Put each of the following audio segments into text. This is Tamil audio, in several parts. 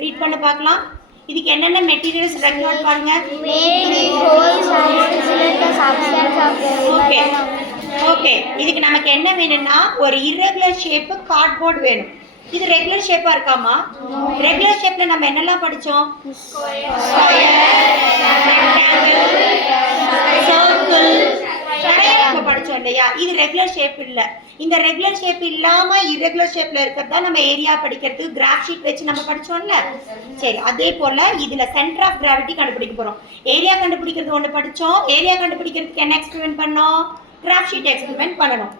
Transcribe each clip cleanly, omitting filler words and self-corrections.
ரீட் பண்ண பார்க்கலாம். இதுக்கு என்னென்ன மெட்டீரியல்ஸ் ரெக்வயர்ட் பாருங்க. ஓகே ஓகே, இதுக்கு நமக்கு என்ன வேணும்னா ஒரு irregular ஷேப்பு கார்ட்போர்ட் வேணும். இது ரெகுலர் ஷேப்பா இருக்காமா? ரெகுலர் ஷேப்ல நம்ம என்னெல்லாம் படிச்சோம்? படிச்சோம் இல்லையா? இது ரெகுலர் ஷேப் இல்ல. இந்த ரெகுலர் ஷேப் இல்லாம irregular ஷேப்ல இருக்கிறதா நம்ம ஏரியா படிக்கிறதுக்கு கிராஃப் ஷீட் வச்சு நம்ம படிச்சோம்ல. சரி, அதே போல இதுல சென்டர் ஆஃப் கிராவிட்டி கண்டுபிடிக்க போறோம். ஏரியா கண்டுபிடிக்கிறது ஒன்று படிச்சோம். ஏரியா கண்டுபிடிக்கிறதுக்கு என்ன எக்ஸ்பெரிமெண்ட் பண்ணோம்? கிராஃப் ஷீட் எக்ஸ்பெரிமெண்ட் பண்ணணும்.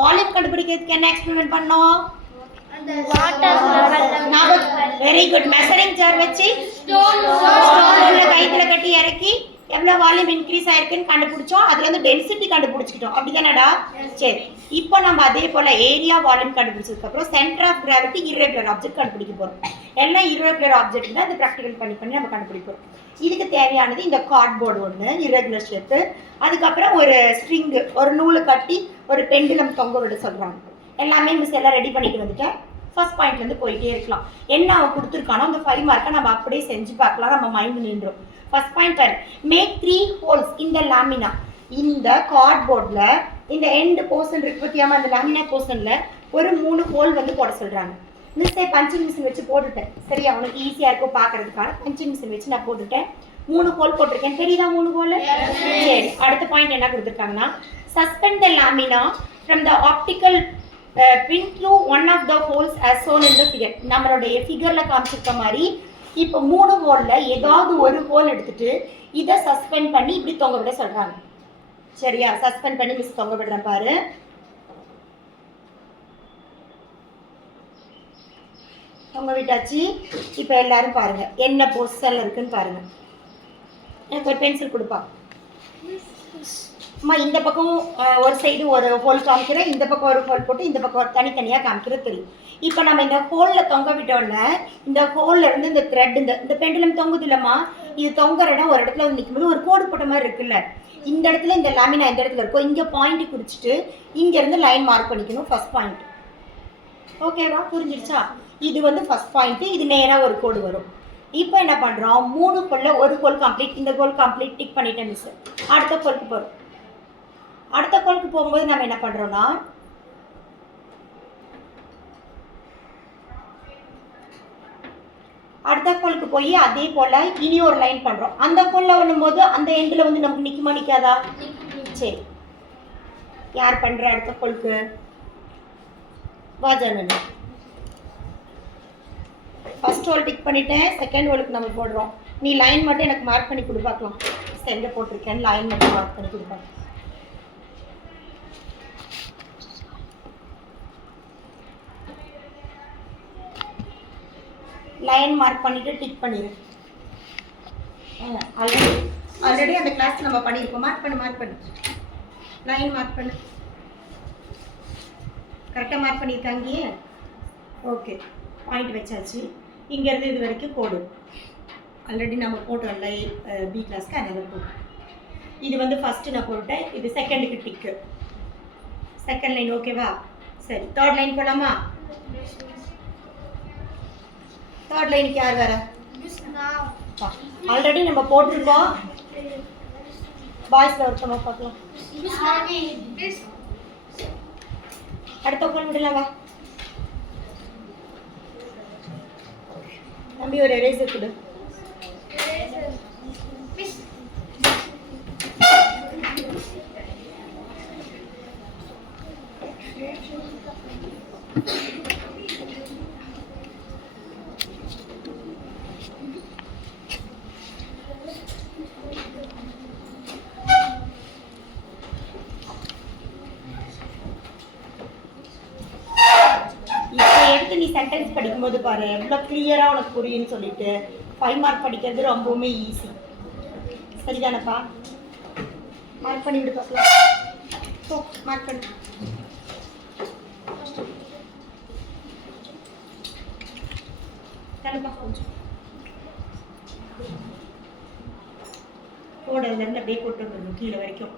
வால்யூம் கண்டுபிடிக்கிறதுக்கு என்ன எக்ஸ்பெரிமெண்ட் பண்ணோம்? Very good. மெஷரிங் ஜார் வச்சு ஸ்டோன் உள்ள கைத்துல கட்டி இறக்கி எவ்வளவு வால்யூம் இன்க்ரீஸ் ஆயிருக்குன்னு கண்டுபிடிச்சோம். அதுல இருந்து டென்சிட்டி கண்டுபிடிச்சிட்டோம். அப்படிதானடா? சரி, இப்போ நம்ம அதே போல ஏரியா வால்யூம் கண்டுபிடிச்சதுக்கு அப்புறம் centre of gravity irregular object கண்டுபிடிக்க போறோம். எல்லாம் irregular ஆப்ஜெக்ட் தான். அது ப்ராக்டிகல் பண்ணி நம்ம கண்டுபிடிப்போம். இதுக்கு தேவையானது இந்த கார்ட்போர்டு ஒன்று irregular ஷேப்பு, அதுக்கப்புறம் ஒரு ஸ்ட்ரிங், ஒரு நூலை கட்டி ஒரு பெண்டுலம் தொங்க விட சொல்றாங்க. எல்லாமே மிஸ் எல்லாம் ரெடி பண்ணிட்டு வந்துட்டேன். ஃபர்ஸ்ட் பாயிண்ட்லேருந்து போயிட்டே இருக்கலாம். என்ன அவன் கொடுத்துருக்கானோ அந்த 5 மார்க்கை நம்ம அப்படியே செஞ்சு பார்க்கலாம். நம்ம மைண்ட் நின்றோம். ஃபர்ஸ்ட் பாயிண்ட் பாரு, மேக் 3 ஹோல்ஸ் இந்த லாமினா. இந்த கார்ட்போர்டில் இந்த எண்டு போர்ஷன் இருக்கு பற்றியாமல் அந்த லாமினா போர்ஷனில் ஒரு 3 ஹோல் வந்து போட சொல்கிறாங்க. மிஸ்ஸே பஞ்சிங் மிஷின் வச்சு போட்டுட்டேன். சரி, அவனுக்கு ஈஸியாக இருக்கும் பார்க்கறதுக்கான பஞ்சிங் மிஷின் வச்சு நான் போட்டுட்டேன். 3 ஹோல் போட்டிருக்கேன். தெரியுதா 3 ஹோல்? சரி, அடுத்த பாயிண்ட் என்ன கொடுத்துருக்காங்கன்னா, suspend the lamina from the optical pin through one of the holes as shown in the figure. நம்மளுடைய ஃபிகர்ல காமிச்சிருக்க மாதிரி இப்போ 3 ஹோல்ல ஏதாவது ஒரு ஹோல் எடுத்துட்டு இதை சஸ்பெண்ட் பண்ணி இப்படி தொங்க விட சொல்றாங்க. சரியா? சஸ்பெண்ட் பண்ணி மிஸ் தொங்க விடுறேன் பாரு. தொங்க விட்டாச்சு. இப்போ எல்லாரும் பாருங்க என்ன பொசிஷன்ல இருக்குன்னு பாருங்க. எனக்கு ஒரு பென்சில் கொடுப்பா. அம்மா இந்த பக்கம் ஒரு சைடு ஒரு ஹோல் காமிக்கிறேன், இந்த பக்கம் ஒரு ஹோல் போட்டு இந்த பக்கம் தனித்தனியாக காமிக்கிறது தெரியும். இப்போ நம்ம இந்த ஹோலில் தொங்க விட்டோன்னே இந்த ஹோலில் இருந்து இந்த த்ரெட் இந்த பெண்டுலம் தொங்குது இல்லைம்மா, இது தொங்குற இடம் ஒரு இடத்துல வந்து நிற்கும்போது ஒரு கோடு போட்ட மாதிரி இருக்குல்ல, இந்த இடத்துல இந்த லாமினா இந்த இடத்துல இருக்கும். இங்கே பாயிண்ட் குறிச்சிட்டு இங்கேருந்து லைன் மார்க் பண்ணிக்கணும். First point. ஓகேவா? புரிஞ்சிருச்சா? இது வந்து ஃபர்ஸ்ட் பாயிண்ட்டு. இது நேராக ஒரு கோடு வரும். இப்போ என்ன பண்ணுறோம்? 3 ஹோலில் ஒரு ஹோல் கம்ப்ளீட். இந்த ஹோல் கம்ப்ளீட் டிக் பண்ணிட்டேன் மிஸ். அடுத்த ஹோலுக்கு போகிறோம். அடுத்த கோலுக்கு போகும்போது நம்ம என்ன பண்றோம்னா, அடுத்த கோலுக்கு போய் அதே போல இனி ஒரு லைன் பண்றோம். அந்த கோல்ல வரும்போது அந்த எண்ட்ல வந்து நமக்கு நிக்குமா நிக்காதா? சரி, யார் பண்ற அடுத்த கோலுக்கு? வாஜனன். ஃபர்ஸ்ட் ஹோல் டிக் பண்ணிட்டேன். செகண்ட் ஹோலுக்கு நம்ம போடுறோம். நீ லைன் மட்டும் எனக்கு மார்க் பண்ணி கொடு பார்க்கலாம். எங்க போட்டிருக்கேன் லைன் மட்டும் மார்க் பண்ணி கொடு பார்க்கலாம். லைன் மார்க் பண்ணிட்டு டிக் பண்ணிடு. ஆல்ரெடி அந்த கிளாஸ் நம்ம பண்ணியிருக்கோம். மார்க் பண்ணு லைன் மார்க் பண்ணு. கரெக்டாக மார்க் பண்ணியிருக்காங்க. ஓகே, பாயிண்ட் வச்சாச்சு. இங்கேருந்து இது வரைக்கும் கோடு ஆல்ரெடி நம்ம போட்டோம்ல பி கிளாஸ்க்கு அதனால போட்டோம். இது வந்து ஃபஸ்ட்டு நான் போட்டேன். இது செகண்டுக்கு டிக்கு. செகண்ட் லைன் ஓகேவா? சரி, தேர்ட் லைன் போகலாமா? தேர்ட் லைனுக்கு யார் வர? ஆல்ரெடி நம்ம போட்டிருக்கோம். பாய்ஸ்ல ஒருத்தவங்க பார்க்கலாம். அடுத்த கோல் விடலாம். வா தம்பி, ஒரு எரேசர் கொடு. நீ சென்டென்ஸ் படிக்கும்போது பாரு எவ்வளோ கிளியராக உனக்கு புரியுன்னு சொல்லிட்டு 5 மார்க் படிக்கிறது ரொம்பவுமே ஈஸி. சரிதானப்பா? மார்க் பண்ணி விடு பார்க்கலாம். ஓ, மார்க் பண்ணு. தலப்பா கொஞ்சம் போடுறதுலேருந்து அப்படியே போட்டு வரணும் கீழே வரைக்கும்,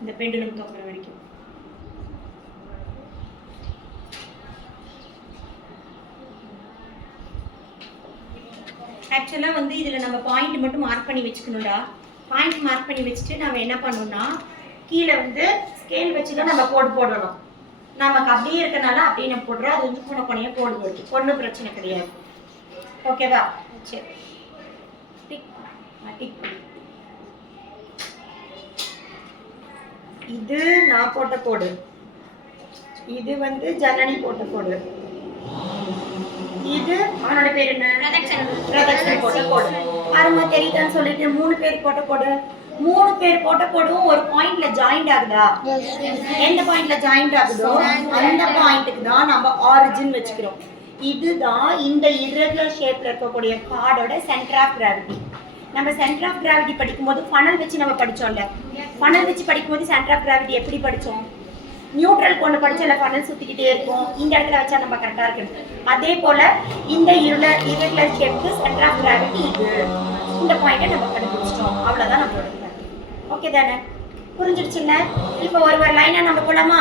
இந்த பெண்டுலம் தொங்குற வரைக்கும். ஆக்சுவலாக வந்து இதில் நம்ம பாயிண்ட் மட்டும் மார்க் பண்ணி வச்சுக்கணும்டா. பாயிண்ட் மார்க் பண்ணி வச்சுட்டு நம்ம என்ன பண்ணணும்னா கீழே வந்து ஸ்கேல் வச்சு தான் நம்ம போடணும். நமக்கு அப்படியே இருக்கனால அப்படியே நம்ம போடுறோம். அது வந்து கொனையாக போடுவது ஒன்றும் பிரச்சனை கிடையாது. ஓகேவா? சரி, இது நான் போட்ட கோடு, இது வந்து ஜனனி போட்ட கோடு, இது அவனோட பேர் என்ன, பிரதக்ஷன் போட்ட கோடு. அருமை தெரியுதான்னு சொல்லிட்டு 3 பேர் போட்ட கோடு. 3 பேர் போட்ட கோடும் ஒரு பாயிண்ட்ல ஜாயிண்ட் ஆகுதா? எந்த பாயிண்ட்ல ஜாயிண்ட் ஆகுதோ அந்த பாயிண்ட்டுக்கு தான் நம்ம ஆரிஜின் வச்சுக்கிறோம். இதுதான் இந்த இர்ரெகுலர் ஷேப்ல இருக்கக்கூடிய கார்டோட சென்டர் ஆஃப் கிராவிட்டி. நம்ம சென்டர் ஆஃப் கிராவிட்டி படிக்கும்போது ஃபனல் வச்சு நம்ம படிச்சோம்ல. ஃபனல் வச்சு படிக்கும்போது சென்டர் ஆஃப் கிராவிட்டி எப்படி படிச்சோம்? நியூட்ரல் கொண்டு படிச்சா ஃபனல் சுத்திக்கிட்டே இருக்கும். இந்த இடத்துல வச்சா நம்ம கரெக்டா இருக்கணும். அதே போல இந்த இர்ரெகுலர் ஷேப்க்கு சென்டர் ஆஃப் கிராவிட்டி இது. இந்த பாயிண்ட்டை நம்ம கண்டுபிடிச்சிட்டோம். அவ்வளவுதான் நம்மளோட. ஓகே தானே? புரிஞ்சிடுச்சுல்ல? இப்போ ஒரு லைனா நம்ம போலாமா?